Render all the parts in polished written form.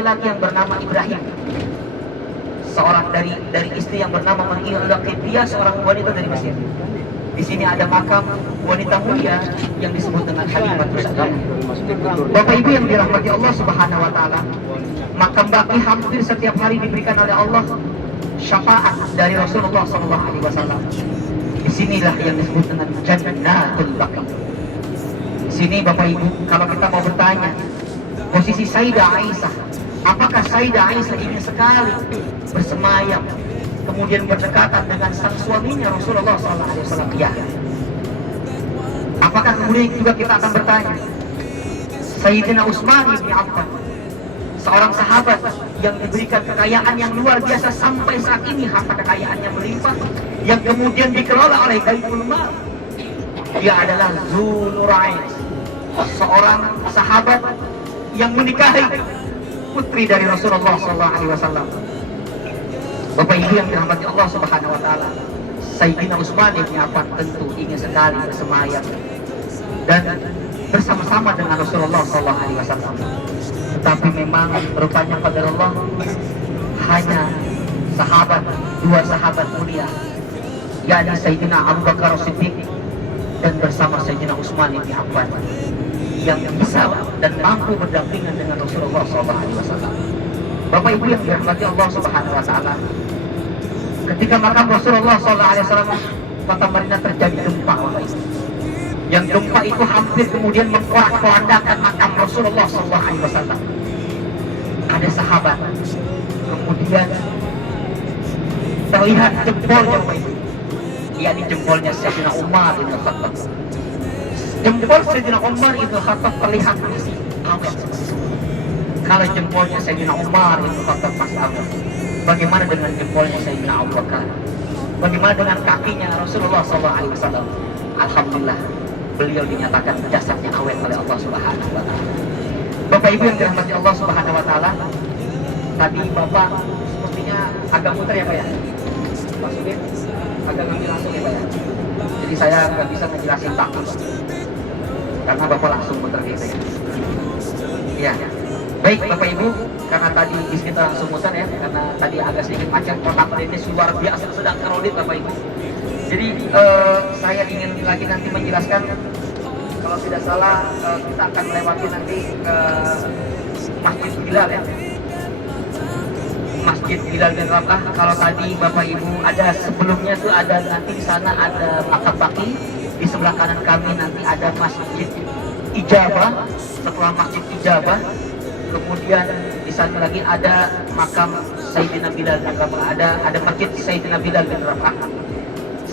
laki-laki yang bernama Ibrahim, seorang dari istri yang bernama Maria Qibtiyah, seorang wanita dari Mesir. Di sini ada makam wanita mulia yang disebut dengan Halimatus Sa'diyah. Bapak Ibu yang dirahmati Allah Subhanahu wa taala, makam Baqi hampir setiap hari diberikan oleh Allah syafaat dari Rasulullah sallallahu alaihi wasallam. Disinilah yang disebut dengan Jannatul Baqi. Di sini Bapak Ibu, kalau kita mau bertanya posisi Sayyidah Aisyah, apakah Sayyidah Aisyah ingin sekali bersemayam kemudian berdekatan dengan sang suaminya Rasulullah SAW? Ya. Apakah kemudian juga kita akan bertanya Sayyidina Utsman bin Affan, seorang sahabat yang diberikan kekayaan yang luar biasa sampai saat ini, harta kekayaannya melimpah, yang kemudian dikelola oleh Baitul Mal. Dia adalah Dzunurain, seorang sahabat yang menikahi putri dari Rasulullah SAW. Bapak Ibu yang dirahmati Allah Subhanahu wa taala, Sayyidina Utsman bin Affan tentu ingin sekali bersemayam dan bersama-sama dengan Rasulullah SAW. Tetapi memang rupanya pada Allah hanya dua sahabat mulia, yakni Sayyidina Abu Bakar Siddiq dan bersama Sayyidina Utsman bin Affan yang bisa dan mampu berdampingan dengan Rasulullah SAW. Bapak Ibu yang dirahmati Allah Subhanahu wa taala, ketika makam Rasulullah SAW kota Madinah terjadi gempa, yang gempa itu hampir kemudian memporak-porandakan makam Rasulullah SAW. Ada sahabat kemudian terlihat jempolnya, Bapak Ibu, yakni jempolnya Sayyidina Umar bin Khattab. Jempol Sayyidina Umar bin Khattab terlihat masih awet. Kalau jempolnya Sayyidina Umar bin Khattab masih awet, bagaimana dengan jempolnya Sayyidina Abu Bakar? Bagaimana dengan kakinya Rasulullah SAW? Alhamdulillah, beliau dinyatakan jasadnya awet oleh Allah Subhanahu wa taala. Bapak Ibu yang dirahmati Allah Subhanahu wa taala, tadi Bapak sepertinya agak muter ya Pak ya? Masukin agak ngambil langsung ya Pak ya? Jadi saya nggak bisa ngejelasin takut karena Bapak langsung muter gitu ya. Iya. Baik Bapak Ibu, karena tadi bis kita langsung muter ya, karena tadi agak sedikit macet, kota Madinah luar biasa sedang crowded Bapak Ibu. Jadi saya ingin lagi nanti menjelaskan, kalau tidak salah kita akan melewati nanti ke Masjid Bilal ya, Masjid Bilal bin Rabah. Kalau tadi Bapak Ibu ada sebelumnya tuh ada nanti di sana ada makam Baqi, di sebelah kanan kami nanti ada Masjid Ijabah. Setelah Masjid Ijabah, kemudian di sana lagi ada makam Sayyidina Bilal bin Rabah, ada Masjid Sayyidina Bilal bin Rabah.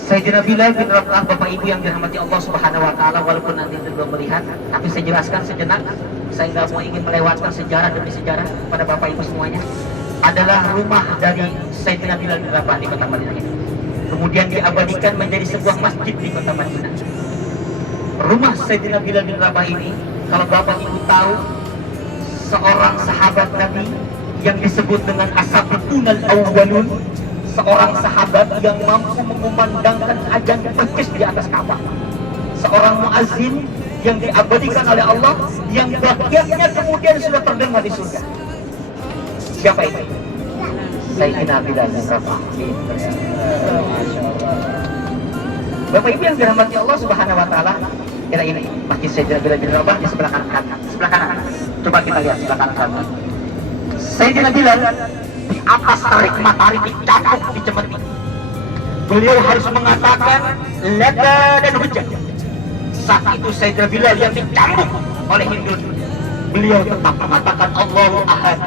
Sayyidina Bilal bin Rabah, Bapak Ibu yang dirahmati Allah Subhanahu wa taala, walaupun nanti belum melihat, tapi saya jelaskan sejenak. Saya nggak mau ingin melewatkan sejarah demi sejarah pada Bapak Ibu semuanya. Adalah rumah dari Sayyidina Bilal bin Rabah di kota Madinah ini. Kemudian diabadikan menjadi sebuah masjid di kota Madinah. Rumah Sayyidina Bilal bin Rabah ini, kalau Bapak Ibu tahu, seorang sahabat Nabi yang disebut dengan As-Sabiqunal Awwalun, seorang sahabat yang mampu mengumandangkan azan persis di atas Ka'bah, seorang muazzin yang diabadikan oleh Allah, yang bagiannya kemudian sudah terdengar di surga. Siapa itu? Sayyidina Bilal bin Rabah. Bapak Ibu yang dirahmati Allah Subhanahu wa taala, kira ini Masjid Sayyidina Bilal bin Rabah di sebelah kanan. Sebelah kanan. Coba kita lihat sebelah kanan. Sayyidina Bilal di atas tarik matahari dicapuk, dicemeti. Beliau harus mengatakan laka dan hujjah. Saat itu Sayyidina Bilal yang dicambuk oleh Hindun, beliau tetap mengatakan Allahu Ahad,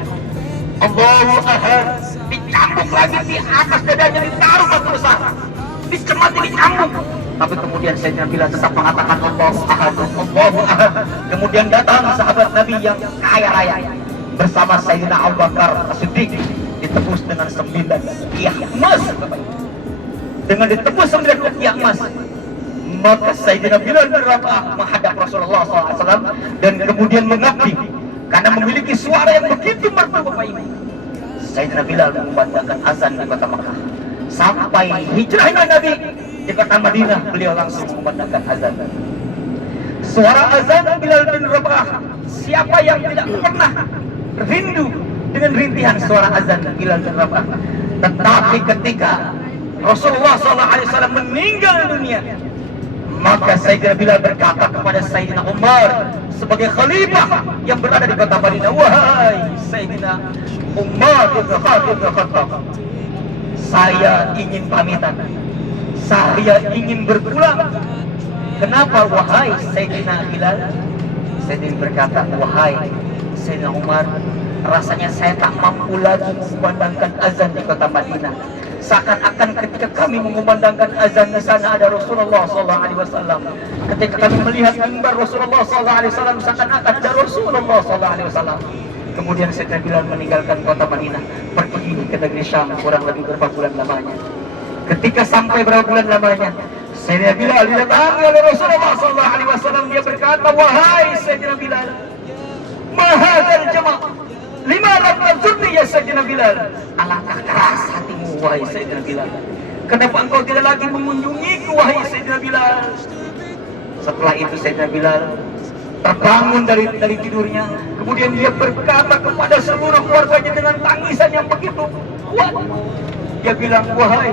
Allahu Ahad. Dicambuk lagi di atas dadanya, ditaruh batu besar, dicemati, dicambuk. Tapi kemudian Sayyidina Bilal tetap mengatakan Allahu Ahad, Allahu Ahad. Kemudian datang sahabat Nabi yang kaya raya bersama Sayyidina Abu Bakar As-Siddiq, ditebus dengan 9 rupiah emas. Dengan ditebus 9 rupiah emas, maka Sayyidina Bilal bin Rabah menghadap Rasulullah SAW dan kemudian mengabdi karena memiliki suara yang begitu merdu. Bapak Ibu, Sayyidina Bilal mengumandangkan azan di kota Makkah. Sampai hijrahnya Nabi di kota Madinah, beliau langsung mengumandangkan azan. Suara azan Bilal bin Rabah, siapa yang tidak pernah rindu dengan rintihan suara azan Bilal bin Rabah. Tetapi ketika Rasulullah SAW meninggal dunia, maka Sayyidina Bilal berkata kepada Sayyidina Umar sebagai khalifah yang berada di kota Madinah, wahai Sayyidina Umar bin Khattab, saya ingin pamitan, saya ingin berpulang. Kenapa wahai Sayyidina Bilal? Sayyidina berkata, wahai Sayyidina Umar, rasanya saya tak mampu lagi mengumandangkan azan di kota Madinah. Seakan-akan ketika kami mengumandangkan azan di sana ada Rasulullah SAW. Ketika kami melihat mimbar Rasulullah SAW, seakan-akan ada Rasulullah SAW. Kemudian Sayyidina Bilal meninggalkan kota Madinah, pergi ke negeri Syam kurang lebih berapa bulan lamanya. Ketika sampai berapa bulan lamanya, Sayyidina Bilal didatangi oleh Rasulullah SAW. Dia berkata, wahai Sayyidina Bilal, mahadzal jama' lima lam tazurni ya Sayyidina Bilal. Alangkah keras hatimu wahai Sayyidina Bilal, kenapa engkau tidak lagi mengunjungiku wahai Sayyidina Bilal? Setelah itu Sayyidina Bilal terbangun dari tidurnya. Kemudian dia berkata kepada seluruh keluarganya dengan tangisan yang begitu kuat. Dia bilang, wahai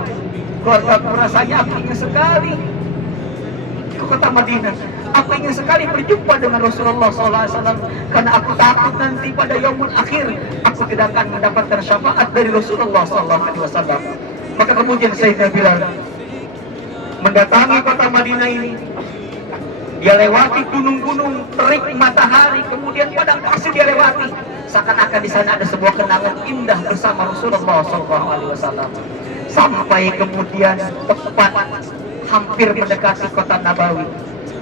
keluarga, rasanya aku ingin sekali ke kota Madinah. Aku ingin sekali berjumpa dengan Rasulullah SAW, karena aku takut nanti pada yaumul akhir aku tidak akan mendapatkan syafaat dari Rasulullah SAW. Maka kemudian Sayyidina Bilal mendatangi kota Madinah ini. Dia lewati gunung-gunung, terik matahari, kemudian padang pasir dia lewati. Seakan-akan di sana ada sebuah kenangan indah bersama Rasulullah SAW. Sampai kemudian tepat hampir mendekati kota Nabawi.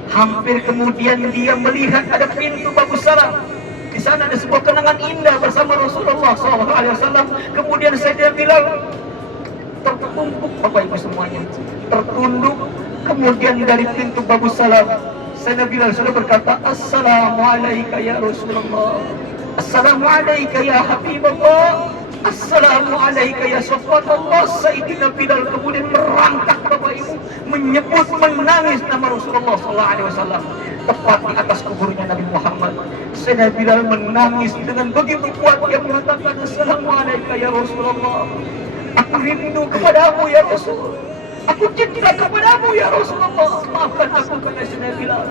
Hampir kemudian dia melihat ada pintu Babus Salam. Di sana ada sebuah kenangan indah bersama Rasulullah SAW. Kemudian Sayyidina Bilal tertumpuk, Bapak Ibu semuanya, tertunduk. Kemudian dari pintu Babus Salam, Sayyidina Bilal sudah berkata, Assalamualaikum ya Rasulullah, Assalamualaikum ya Habibullah, Assalamualaikum ya Sayyidullah. Sayyidina Bilal kemudian merangkak, Bapak Ibu, menyebut, menangis nama Rasulullah SAW tepat di atas kuburnya Nabi Muhammad. Sayyidina Bilal menangis dengan begitu kuat. Dia mengatakan, Assalamualaikum ya Rasulullah, aku rindu kepadamu ya Rasul, aku cinta kepadamu ya Rasulullah, maafkan aku, kata Sayyidina Bilal.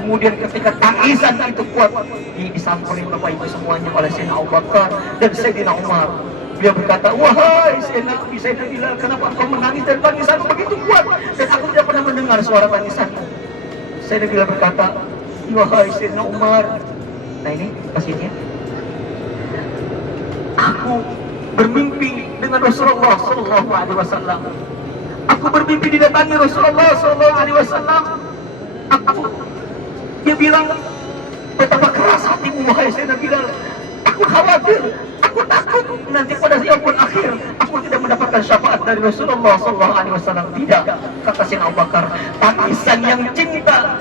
Kemudian ketika tangisan itu kuat, disamperin Bapak Ibu semuanya oleh Sayyidina Abu Bakar dan Sayyidina Umar. Dia berkata, wahai Sayyidina Bilal, kenapa engkau menangis dan tangisan begitu kuat, dan aku tidak pernah mendengar suara tangisanmu? Sayyidina Bilal berkata, wahai Sayyidina Umar. Nah ini pastinya, aku bermimpi dengan Rasulullah SAW. Aku bermimpi didatangi Rasulullah SAW. Dia bilang, betapa keras hatimu wahai Sayyidina Bilal. Aku khawatir, aku takut nanti pada yaumul akhir aku tidak mendapatkan syafaat dari Rasulullah SAW. Tidak, kata Sayyidina Abu Bakar, tangisan yang cinta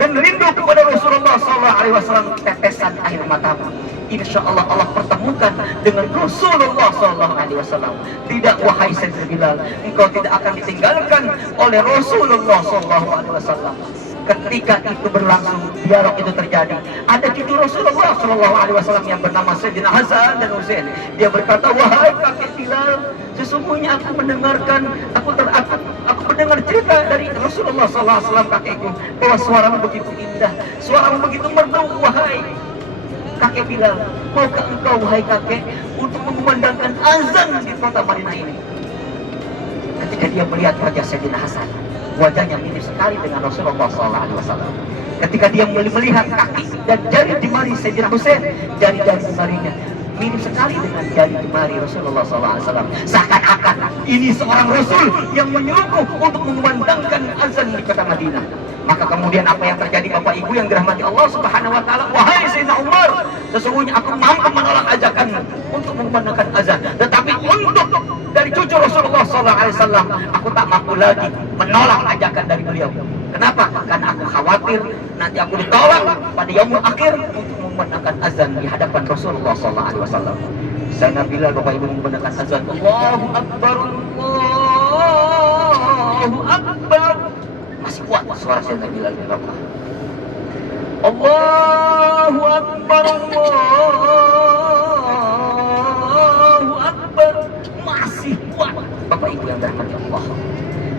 dan rindu kepada Rasulullah SAW, tetesan air matamu, insya Allah Allah pertemukan dengan Rasulullah SAW. Tidak wahai Sayyidina Bilal, engkau tidak akan ditinggalkan oleh Rasulullah SAW. Ketika itu berlangsung, dialog itu terjadi, ada cucu Rasulullah SAW yang bernama Sayyidina Hasan dan Husain. Dia berkata, wahai kakek Bilal, sesungguhnya aku mendengarkan, aku mendengar cerita dari Rasulullah SAW kakekku, bahwa suaramu begitu indah, suaramu begitu merdu. Wahai kakek Bilal, maukah engkau wahai kakek untuk mengumandangkan azan di kota Madinah ini? Ketika dia melihat wajah Sayyidina Hasan, wajahnya mirip sekali dengan Rasulullah SAW. Ketika dia melihat kaki dan jari jemari Sayyidina Husain, jari-jari jemarinya mirip sekali dengan jari jemari Rasulullah SAW. Seakan-akan ini seorang Rasul yang menyuruhku untuk mengumandangkan azan di kota Madinah. Maka kemudian apa yang terjadi Bapak Ibu yang dirahmati Allah Subhanahu wa taala? Wahai Sayyidina Umar, sesungguhnya aku mampu menolak ajakanmu untuk mengumandangkan azan, tetapi untuk dari cucu Rasulullah SAW aku tak mampu lagi menolak ajakan dari beliau. Kenapa? Karena aku khawatir nanti aku ditolak pada yaumul akhir untuk mengumandangkan azan di hadapan Rasulullah SAW. Sayyidina Bilal, Bapak Ibu, mengumandangkan azan. Allahu Akbar, Allahu Akbar. Masih kuat suara Sayyidina Bilal bin Rabah. Allahu Akbar, Allahu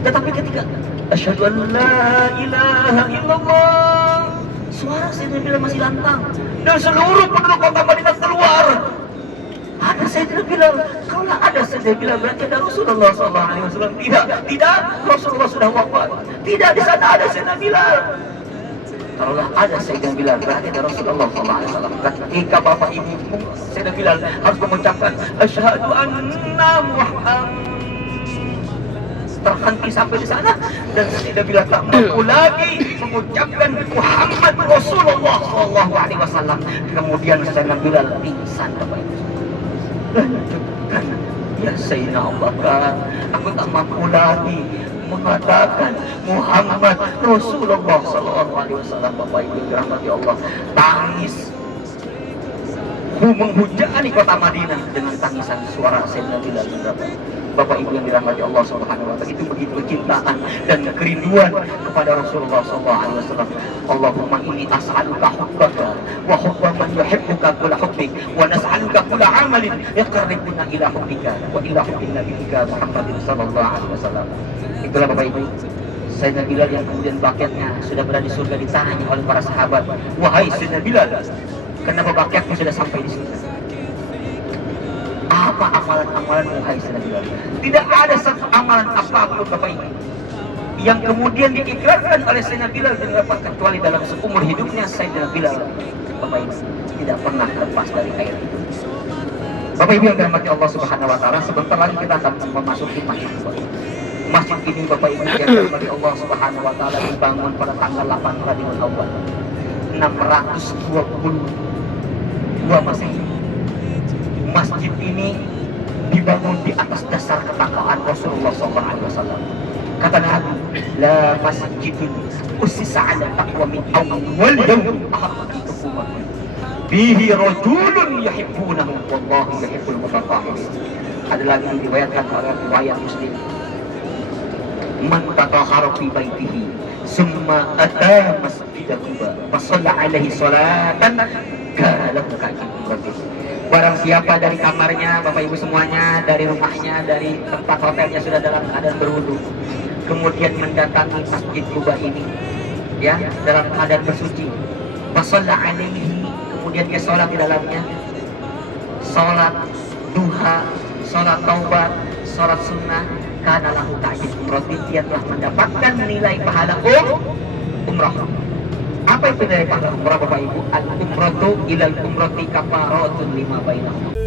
Tetapi ketika asyhadu an la ilaha illallah, suara Sayyidina Bilal masih lantang dan seluruh penduduk kota Madinah keluar. Ada Sayyidina Bilal. Kalau ada Sayyidina Bilal berarti ada Rasulullah SAW. Tidak, Rasulullah sudah wafat. Tidak, di sana ada Sayyidina Bilal. Kalau ada Sayyidina Bilal berarti ada Rasulullah SAW. Ketika bapak ibu Sayyidina Bilal harus mengucapkan asyhadu anna Muhammad, terhenti sampai di sana dan Sayyidina Bilal tak mampu lagi mengucapkan Muhammad Rasulullah SAW. Kemudian Sayyidina Bilal pingsan. Lanjutkan, ya Sayyidina Abu Bakar, aku tak mampu lagi mengatakan Muhammad Rasulullah SAW. Bapak Ibu yang dirahmati Allah, tangis menghujani kota Madinah dengan tangisan suara Sayyidina Bilal. Bapak Ibu yang dirahmati Allah Subhanahu wa taala, itu begitu kecintaan dan kerinduan kepada Rasulullah SAW. Allahumma inni as'aluka hubbaka wa hubba man yuhibbuka kulla hubbik wa nas'aluka kulla amalin yaqarribuna ila hubbika wa ila hubbi nabiyyika Muhammadin sallallahu alaihi wasallam. Itulah Bapak Ibu, Sayyidina Bilal yang kemudian bakatnya sudah berada di surga ditanya oleh para sahabat, wahai Sayyidina Bilal, kenapa bakatmu sudah sampai di sini? Apa amalan-amalan wahai Sayyidina Bilal? Tidak ada satu amalan apapun Bapak Ibu yang kemudian diikrarkan oleh Sayyidina Bilal kecuali dalam seumur hidupnya Sayyidina Bilal, Bapak Ibu, tidak pernah lepas dari air itu. Bapak Ibu yang dirahmati Allah Subhanahu wa taala, sebentar lagi kita akan memasuki masjid. Masjid ini Bapak Ibu yang dirahmati Allah Subhanahu wa taala dibangun pada tanggal 8 Rabiul Awal 622 Masehi. Masjid ini dibangun di atas dasar ketakwaan Rasulullah SAW. Kata Nabi, la masjidun ussisa 'ala taqwa min awwal yawmin ahaqqu tuqumah bihi rajulun yuhibbunahu wallahu yuhibbul mutatahhirin. Ada lagi yang diriwayatkan oleh riwayat Muslim, man tatahhara fi baitihi summa ata masjid Quba fa shalla alaihi salatan kana lahu ka'ajrin. Barang siapa dari kamarnya, Bapak Ibu semuanya, dari rumahnya, dari tempat hotelnya sudah dalam keadaan berwudu, kemudian mendatangi masjid Quba ini, ya, dalam keadaan bersuci, wasalla alaihi, kemudian dia sholat di dalamnya, sholat duha, sholat taubat, sholat sunnah, kana lahu ka'ajrin umratin, dia telah mendapatkan nilai pahala umrah. Apa itu nilai pahala umrah Bapak Ibu? Al-umratu ilal umrati kafaratun lima bainahum.